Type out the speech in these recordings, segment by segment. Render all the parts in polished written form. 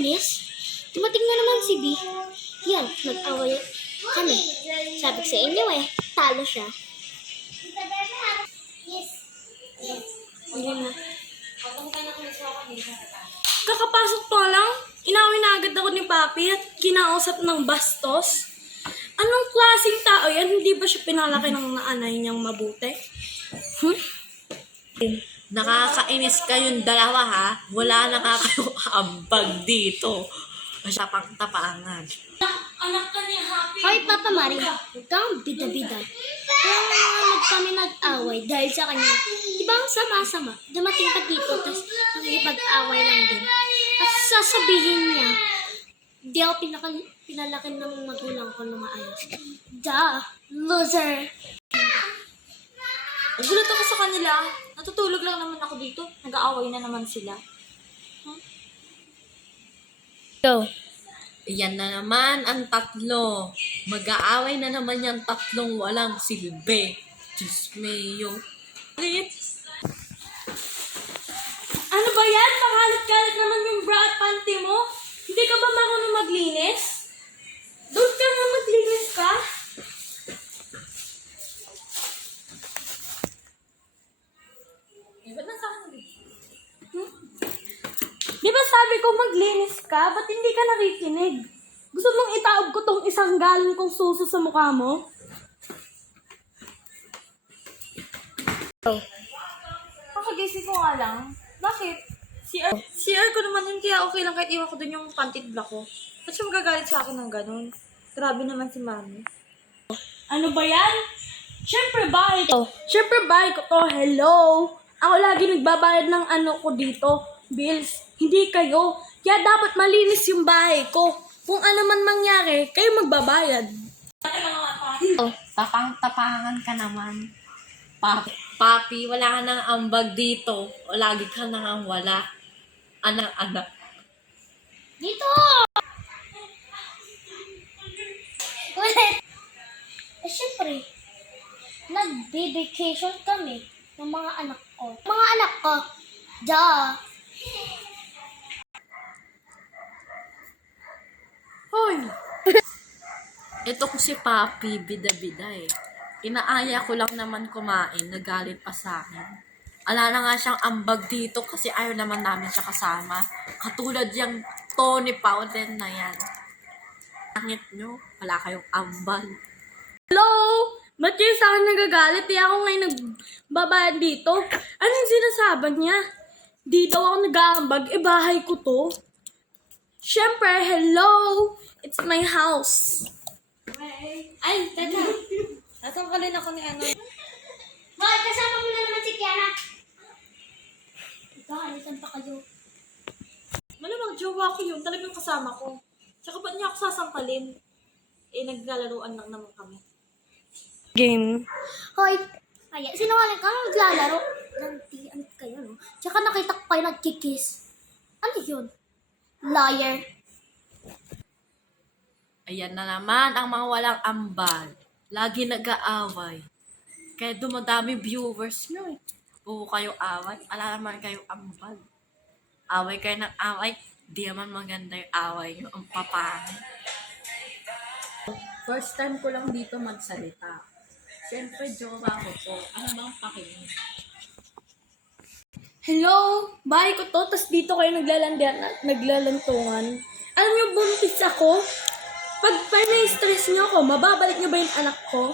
nakakainis. Dumating na naman si B. Yan, nag-away kami. Sabi ko sa inyo talo siya. Yan na. Kakapasok pa lang, inaway na agad ako ni Papi at kinausap ng bastos. Anong klaseng tao yan? Hindi ba siya pinalaki ng naanay niyang mabuti? Nakakainis kayong dalawa ha. Wala na nga kayong ambag dito. Masyapang tapangan. Anak ka ni Happy. Hoy, Papa Mari, huwag kang bida-bida. Kaya nga kami nag-away dahil sa kanya. Di ba ang sama-sama? Dumating ka dito, tapos nakikipag-away lang din. At sasabihin niya, di ako pinalaki ng magulang ko na maayos. Loser! Nagulat ako sa kanila. Natutulog lang naman ako dito. Nag-aaway na naman sila. Go. Yan na naman ang tatlo. Mag-aaway na naman yung tatlong walang silbi. Diyos mayo. Ano ba yan? Panghalit-galit naman yung bra at panty mo. Hindi ka ba marunong maglinis? Doon ka nga maglinis ka. Di ba sabi ko maglinis ka? Ba't hindi ka nakikinig? Gusto mong itaob ko tong isang galon kong suso sa mukha mo? Kakagising ko nga lang. Bakit? CR ko naman yun, kaya okay lang kahit iwan ko dun yung pantit black ko. Ba't siya magagalit sa akin ng ganun? Grabe naman si Mami. Ano ba yan? Siyempre bahay ko. Siyempre bahay ko to. Hello! Ako lagi nagbabayad ng ano ko dito. Bills. Hindi kayo. Kaya dapat malinis yung bahay ko. Kung ano man mangyari, kayo magbabayad. Tapang-tapangan ka naman. Papi, wala ka nang ambag dito. O lagi ka nang wala. Anak-anak. Dito! Ulit! Siyempre, nag-vacation kami ng mga anak ko. Mga anak ko, Hoy! Ito ko si Papi, bida-bida eh. Inaaya ko lang naman kumain, nagalit pa sa akin. Ala na nga siyang ambag dito kasi ayaw naman namin siya kasama. Katulad yung Tony Powden na yan. Angit nyo, wala kayong ambag. Hello? Ba't kayo sa akin nagagalit? Di ako ngayon nagbabayad dito. Anong sinasabi niya? Dito ako nag-aambag, bahay ko to. Siyempre, hello! It's my house. Ay, tata. Natangkalin ako ni ano. Bakit kasama mo na naman si Kiana? Ito, halitan pa kayo. Malamang jowa ko yun, talagang kasama ko. Tsaka ba't niya ako sasampalin? Naglalaroan lang naman kami. Game. Hoy, kaya sinungaling ka naglalaro. Nantian kayo, no? Tsaka nakita ko kayo nagkikiss. Ano yun? Liar. Ayan na naman ang mga walang ambag. Lagi nag-aaway. Kaya dumadami viewers nyo eh. Puro kayo away. Ala naman kayo ambag. Away kayo ng away. Di naman maganda yung away nyo. Ang papangit. First time ko lang dito magsalita. Siyempre, jowa ko to. Ano bang pakinig? Hello? Bahay ko to, tas dito kayo naglalantungan. Alam niyo, buntis ako. Pag na-stress niyo ako, mababalik niyo ba yung anak ko?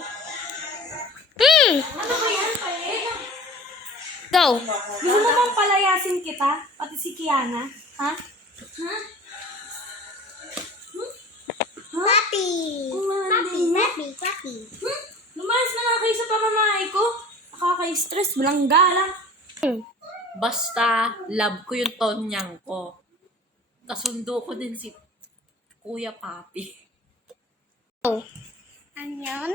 Ano ba yan, Pae? Go. Gusto mo bang palayasin kita? Pati si Kiana? Ha? Ha? Papi. Papi. Lumayas na nga kayo sa pamamahay ko. Nakaka-stress, walang galang. Basta, love ko yung tonyang ko. Kasundo ko din si Kuya Papi. Ano yun?